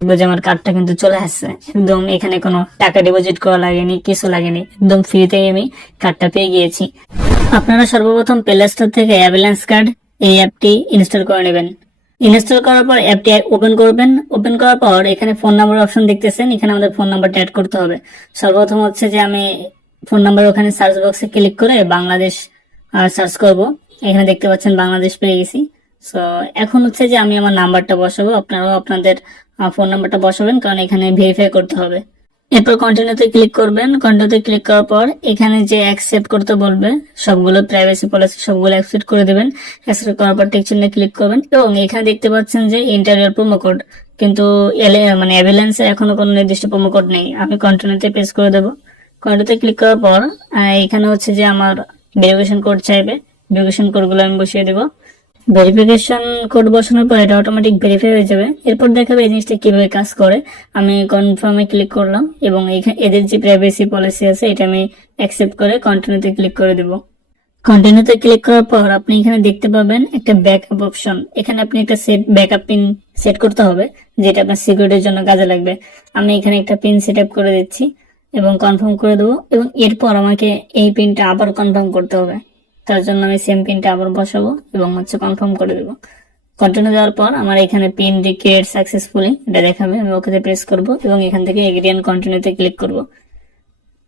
দেখবো যে আমার কার্ডটা কিন্তু চলে আসছে একদম, এখানে কোনো টাকা ডিপোজিট করা লাগেনি, কিছু লাগেনি, একদম ফ্রিতেই আমি কার্ডটা পেয়ে গিয়েছি। আপনারা সর্বপ্রথম প্লে স্টোর থেকে অ্যাভেলেন্স কার্ড এই অ্যাপটি ইনস্টল করে নেবেন। ইনস্টল করার পর অ্যাপটি ওপেন করবেন। ওপেন করার পর এখানে ফোন নাম্বার অপশন দেখতেছেন, এখানে আমাদের ফোন নাম্বারটা অ্যাড করতে হবে। সর্বপ্রথম হচ্ছে যে আমি ফোন নাম্বার ওখানে সার্চ বক্সে ক্লিক করে বাংলাদেশ সার্চ করব। এখানে দেখতে পাচ্ছেন বাংলাদেশ পেয়ে গেছি। সো এখন হচ্ছে যে আমি আমার নাম্বারটা বসাবো, আপনারাও আপনাদের ফোন নাম্বারটা বসাবেন, কারণ এখানে ভেরিফাই করতে হবে। এরপর কন্টিনিউতে ক্লিক করবেন। কন্টিনিউতে ক্লিক করার পর এখানে যে অ্যাকসেপ্ট করতে বলবে সবগুলো প্রাইভেসি পলিসি সবগুলো অ্যাকসেপ্ট করে দেবেন। অ্যাকসেপ্ট করার পর টিক চিহ্নে ক্লিক করবেন এবং এখানে দেখতে পাচ্ছেন যে ইন্টারিয়র প্রোমো কোড, কিন্তু মানে অ্যাভেলেন্সে এখনো কোনো নির্দিষ্ট প্রোমো কোড নেই। আমি কন্টিনিউতে পেস্ট করে দেবো। কন্টিনিউতে ক্লিক করার পর এখানে হচ্ছে যে আমার ভেরিফিকেশন কোড চাইবে, ভেরিফিকেশন কোডগুলো আমি বসিয়ে দেবো। ভেরিফিকেশন কোড বসানোর পর এটা অটোমেটিক ভেরিফাই হয়ে যাবে। এরপর দেখাবে এই জিনিসটা কিভাবে কাজ করে। আমি কনফার্মে ক্লিক করলাম এবং এখানে এদের যে প্রাইভেসি পলিসি আছে এটা আমি অ্যাকসেপ্ট করে কন্টিনিউতে ক্লিক করে দেব। কন্টিনিউতে ক্লিক করার পর আপনি এখানে দেখতে পাবেন একটা ব্যাকআপ অপশন। এখানে আপনি একটা সেট ব্যাকআপ পিন সেট করতে হবে, যেটা আপনার সিকিউরিটির জন্য কাজে লাগবে। আমি এখানে একটা পিন সেট আপ করে দিচ্ছি এবং কনফার্ম করে দেবো। এবং এরপর আমাকে এই পিনটা আবার কনফার্ম করতে হবে, তার জন্য আমি সেম পিনটা আবার বসাবো এবং হচ্ছে কনফার্ম করে দেবো। কন্টিনিউ দেওয়ার পর আমার এখানে পিন রিক্রিয়েট সাকসেসফুলি এটা দেখাবে। আমি ওকেতে প্রেস করব এবং এখান থেকে এগ্রি এন্ড কন্টিনিউতে ক্লিক করব।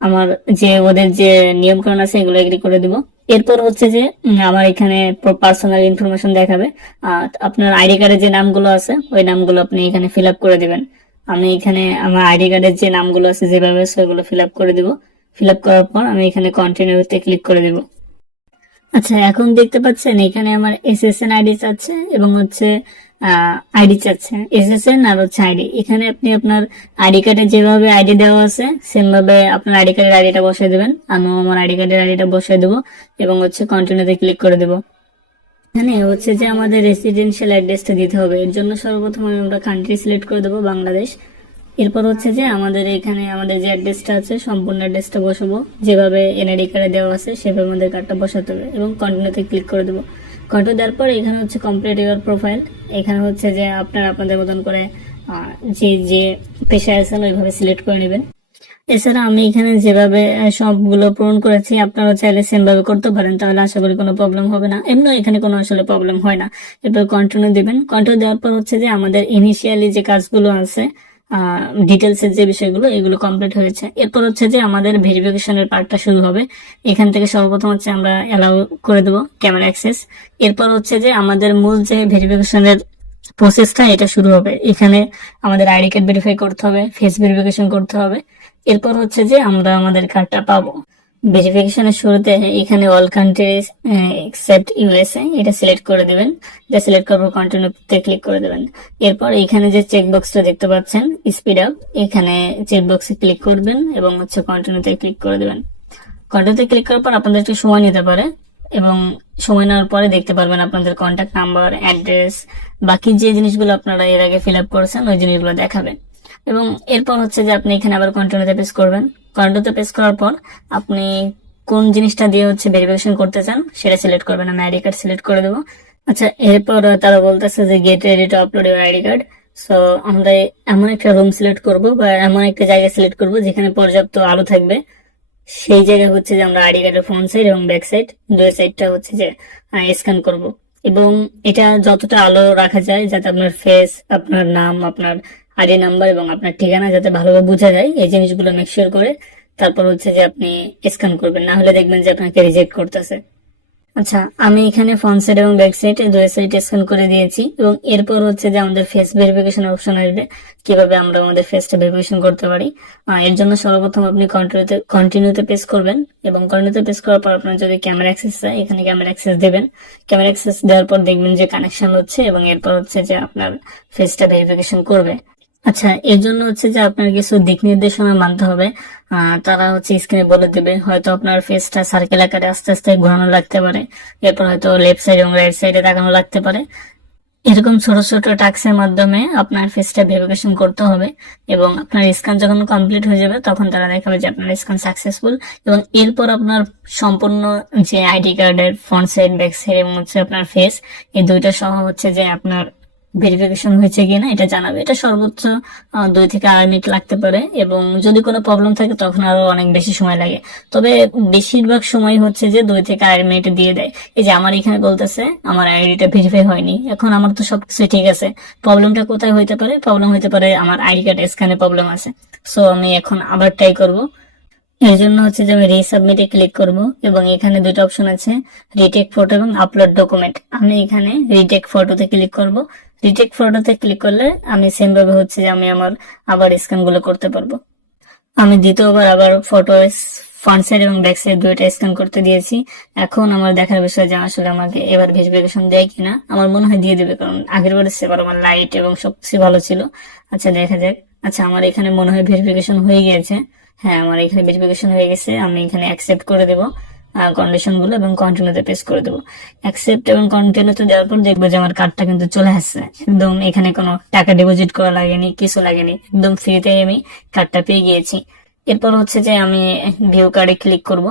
আমার যে ওদের যে নিয়মকানুন আছে এগুলো এগ্রি করে দিব। এরপর হচ্ছে যে আমার এখানে পার্সোনাল ইনফরমেশন দেখাবে। আপনার আইডি কার্ডে যে নামগুলো আছে ওই নামগুলো আপনি এখানে ফিল আপ করে দিবেন। আমি এখানে আমার আইডি কার্ডের যে নামগুলো আছে যেভাবে সেগুলো ফিল আপ করে দিব। ফিল আপ করার পর আমি এখানে কন্টিনিউতে ক্লিক করে দিব। আচ্ছা, এখন দেখতে পাচ্ছেন এখানে আমার এসএসএন আইডি চাচ্ছে এবং হচ্ছে আইডি চাচ্ছে, এসএসএন আর হচ্ছে আইডি। এখানে আপনি আপনার আইডি কার্ডে যেভাবে আইডি দেওয়া আছে সেম ভাবে আপনার আইডি কার্ডের আইডিটা বসিয়ে দেবেন। আমিও আমার আইডি কার্ডের আইডিটা বসিয়ে দেবো এবং হচ্ছে কন্টিনিউতে ক্লিক করে দেবো। এখানে হচ্ছে যে আমাদের রেসিডেন্সিয়াল অ্যাড্রেসটা দিতে হবে। এর জন্য সর্বপ্রথম আমরা কান্ট্রি সিলেক্ট করে দেবো বাংলাদেশ। এরপর হচ্ছে যে আমাদের এখানে আমাদের যে অ্যাড্রেসটা আছে সম্পূর্ণ অ্যাড্রেসটা বসাবো, যেভাবে এনআইডি কার্ডে দেওয়া আছে সেভাবে আমাদের কার্ডটা বসাতে হবে এবং কন্টিনিউতে ক্লিক করে দেবো। কন্টিনিউ দেওয়ার পর এখানে হচ্ছে কমপ্লিট ইউর প্রোফাইল। এখানে হচ্ছে যে আপনারা আপনাদের মতন করে যে যে পেশায় আছেন ওইভাবে সিলেক্ট করে নেবেন। এছাড়া আমি এখানে যেভাবে সবগুলো পূরণ করেছি আপনারা চাইলে সেম ভাবে করতে পারেন, তাহলে আশা করি কোনো প্রবলেম হবে না। এমনি এখানে কোনো আসলে প্রবলেম হয় না। এরপর কন্টিনিউ দিবেন। কন্টিনিউ দেওয়ার পর হচ্ছে যে আমাদের ইনিশিয়ালি যে কাজগুলো আছে ডিটেলস এর যে বিষয়গুলো এগুলো কমপ্লিট হয়েছে। এরপর হচ্ছে যে আমাদের ভেরিফিকেশনের পার্টটা শুরু হবে। এখান থেকে সর্বপ্রথম হচ্ছে আমরা অ্যালাউ করে দেবো ক্যামেরা অ্যাক্সেস। এরপর হচ্ছে যে আমাদের মূল যে ভেরিফিকেশনের প্রসেসটা এটা শুরু হবে। এখানে আমাদের আইডি কার্ড ভেরিফাই করতে হবে, ফেস ভেরিফিকেশন করতে হবে। এরপর হচ্ছে যে আমরা আমাদের কার্ডটা পাবো। ভেরিফিকেশনের শুরুতে এখানে অল কান্ট্রিজ এক্সেপ্ট ইউএসএ এটা সিলেক্ট করে দিবেন। এটা সিলেক্ট করার পর কন্টিনিউতে ক্লিক করে দেবেন। এরপর এখানে যে চেক বক্সটা দেখতে পাচ্ছেন স্পিড আপ, এখানে চেক বক্সে ক্লিক করবেন এবং হচ্ছে কন্টিনিউতে ক্লিক করে দেবেন। কন্টিনিউতে ক্লিক করার পর আপনাদের একটু সময় নিতে পারে এবং সময় নেওয়ার পরে দেখতে পারবেন আপনাদের কন্ট্যাক্ট নাম্বার, অ্যাড্রেস, বাকি যে জিনিসগুলো আপনারা এর আগে ফিল আপ করেছেন ওই জিনিসগুলো দেখাবে। এবং এরপর হচ্ছে যে আপনি এখানে আবার কন্টিনিউতে পেস্ট করবেন। কন্টিনিউতে পেস্ট করার পর আপনি কোন জিনিসটা দিয়ে হচ্ছে ভেরিফিকেশন করতে চান সেটা সিলেক্ট করবেন। আমি আইডি কার্ড সিলেক্ট করে দেবো। আচ্ছা, এরপর তারা বলতেছে যে get ready to upload your ID card. So আমরা এমন একটা রুম সিলেক্ট করব বা এমন একটা জায়গা সিলেক্ট করব যেখানে পর্যাপ্ত আলো থাকবে। সেই জায়গায় হচ্ছে যে আমরা আইডি কার্ডের ফ্রন্ট সাইড এবং ব্যাক সাইড দুই সাইডটা হচ্ছে যে স্ক্যান করব। এবং এটা যতটা আলো রাখা যায় যাতে আপনার ফেস, আপনার নাম, আপনার আইডি নাম্বার এবং আপনার ঠিকানা যাতে ভালোভাবে বোঝা যায় এই জিনিসগুলো মেকশিওর করে তারপর হচ্ছে যে আপনি স্ক্যান করবেন, না হলে দেখবেন যে আপনাকে রিজেক্ট করতেছে। আচ্ছা, আমি এখানে ফ্রন্ট সাইড এবং ব্যাক সাইড দুই সাইড স্ক্যান করে দিয়েছি এবং এরপর হচ্ছে যে আমাদের ফেস ভেরিফিকেশন অপশন আসবে, কিভাবে আমরা আমাদের ফেসটা ভেরিফিকেশন করতে পারি। এর জন্য সর্বপ্রথম আপনি কন্টিনিউতে প্রেস করবেন এবং কন্টিনিউতে প্রেস করার পর আপনার যদি ক্যামেরা অ্যাক্সেস চাই এখানে ক্যামেরা অ্যাক্সেস দেবেন। ক্যামেরা অ্যাক্সেস দেওয়ার পর দেখবেন যে কানেকশন হচ্ছে এবং এরপর হচ্ছে যে আপনার ফেসটা ভেরিফিকেশন করবে। আচ্ছা, এর জন্য হচ্ছে যে আপনার কিছু দিক নির্দেশনা মানতে হবে। তারা হচ্ছে স্ক্রিনে বলে দেবে। হয়তো আপনার ফেসটা সার্কেল আকারে আস্তে আস্তে ঘোরানো লাগতে পারে, এরপর হয়তো লেফট সাইড এবং রাইট সাইডে তাকানো লাগতে পারে। এরকম ছোট ছোট টাস্কের মাধ্যমে আপনার ফেসটা ভেরিফিকেশন করতে হবে এবং আপনার স্ক্যান যখন কমপ্লিট হয়ে যাবে তখন তারা দেখাবে যে আপনার স্ক্যান সাকসেসফুল। এবং এরপর আপনার সম্পূর্ণ যে আইডি কার্ডের ফ্রন্ট সাইড, ব্যাক সাইড এবং হচ্ছে আপনার ফেস এই দুইটা সহ হচ্ছে যে আপনার ভেরিফিকেশন হয়েছে কিনা এটা জানাবে। এটা সর্বোচ্চ 2 থেকে 8 মিনিট লাগতে পারে, এবং যদি কোনো প্রবলেম থাকে তখন আরো অনেক বেশি সময় লাগে। তবে বেশিরভাগ সময় হচ্ছে যে 2 থেকে 8 মিনিট দিয়ে দেয়। এই যে আমার এখানে বলতেছে আমার আইডিটা ভেরিফাই হয়নি, এখন আমার তো সবকিছু ঠিক আছে। প্রবলেমটা কোথায় হইতে পারে? প্রবলেম হইতে পারে আমার আইডি কার্ড স্ক্যানে প্রবলেম আছে। সো আমি এখন আবার ট্রাই করব। এর জন্য হচ্ছে যে আমি রিসাবমিটে ক্লিক করব, এবং এখানে দুটো অপশন আছে, রিটেক ফটো এবং আপলোড ডকুমেন্ট। আমি এখানে রিটেক ফটোতে ক্লিক করব। রিটেক ফটোতে ক্লিক করলে আমি সেম ভাবে হচ্ছে যে আমি আমার আবার স্ক্যান গুলো করতে পারবো। আমি দ্বিতীয়বার আবার ফটো ফ্রন্ট সাইড এবং ব্যাক সাইড দুইটা স্ক্যান করতে দিয়েছি। এখন আমার দেখার বিষয় যে আসলে আমাকে এবার ভেরিফিকেশন দেয় কিনা। আমার মনে হয় দিয়ে দেবে, কারণ আগের বারের সেবার আমার লাইট এবং সবকিছু ভালো ছিল। আচ্ছা দেখা যাক। আচ্ছা আমার এখানে মনে হয় ভেরিফিকেশন হয়ে গিয়েছে। হ্যাঁ আমার এখানে ভেরিফিকেশন হয়ে গেছে। আমি এখানে অ্যাকসেপ্ট করে দেবো কন্ডিশন গুলো এবং কন্টিনিউতে প্রেস করে দেবো। অ্যাকসেপ্ট এবং কন্টিনিউতে দেওয়ার পর দেখবো যে আমার কার্ডটা কিন্তু চলে আসছে একদম। এখানে কোনো টাকা ডিপোজিট করা লাগেনি, কিছু লাগেনি, একদম ফ্রিতেই আমি কার্ডটা পেয়ে গিয়েছি। এরপর হচ্ছে যে আমি ভিউ কার্ডে ক্লিক করব।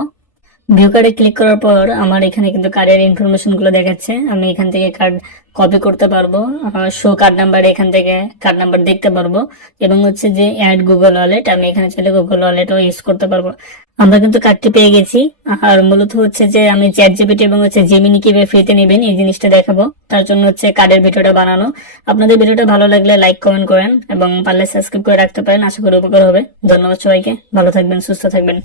ভিউ কার্ডে ক্লিক করার পর আমার এখানে কিন্তু কার্ডের ইনফরমেশন গুলো দেখাচ্ছে। আমি এখান থেকে কার্ড কপি করতে পারবো, শো কার্ড নাম্বার, এখান থেকে কার্ড নাম্বার দেখতে পারবো, এবং হচ্ছে যে অ্যাড গুগল ওয়ালেট, আমি এখানে চাইলে গুগল ওয়ালেটও ইউজ করতে পারবো। আমরা কিন্তু কার্ডটি পেয়ে গেছি। আর মূলত হচ্ছে যে আমি চ্যাট জিপিটি এবং হচ্ছে জিমিনি কিভাবে ফ্রিতে নেবেন এই জিনিসটা দেখাবো, তার জন্য হচ্ছে কার্ডের ভিডিওটা বানানো। আপনাদের ভিডিওটা ভালো লাগলে লাইক কমেন্ট করেন এবং পারলে সাবস্ক্রাইব করে রাখতে পারেন। আশা করি উপকার হবে। ধন্যবাদ সবাইকে, ভালো থাকবেন, সুস্থ থাকবেন।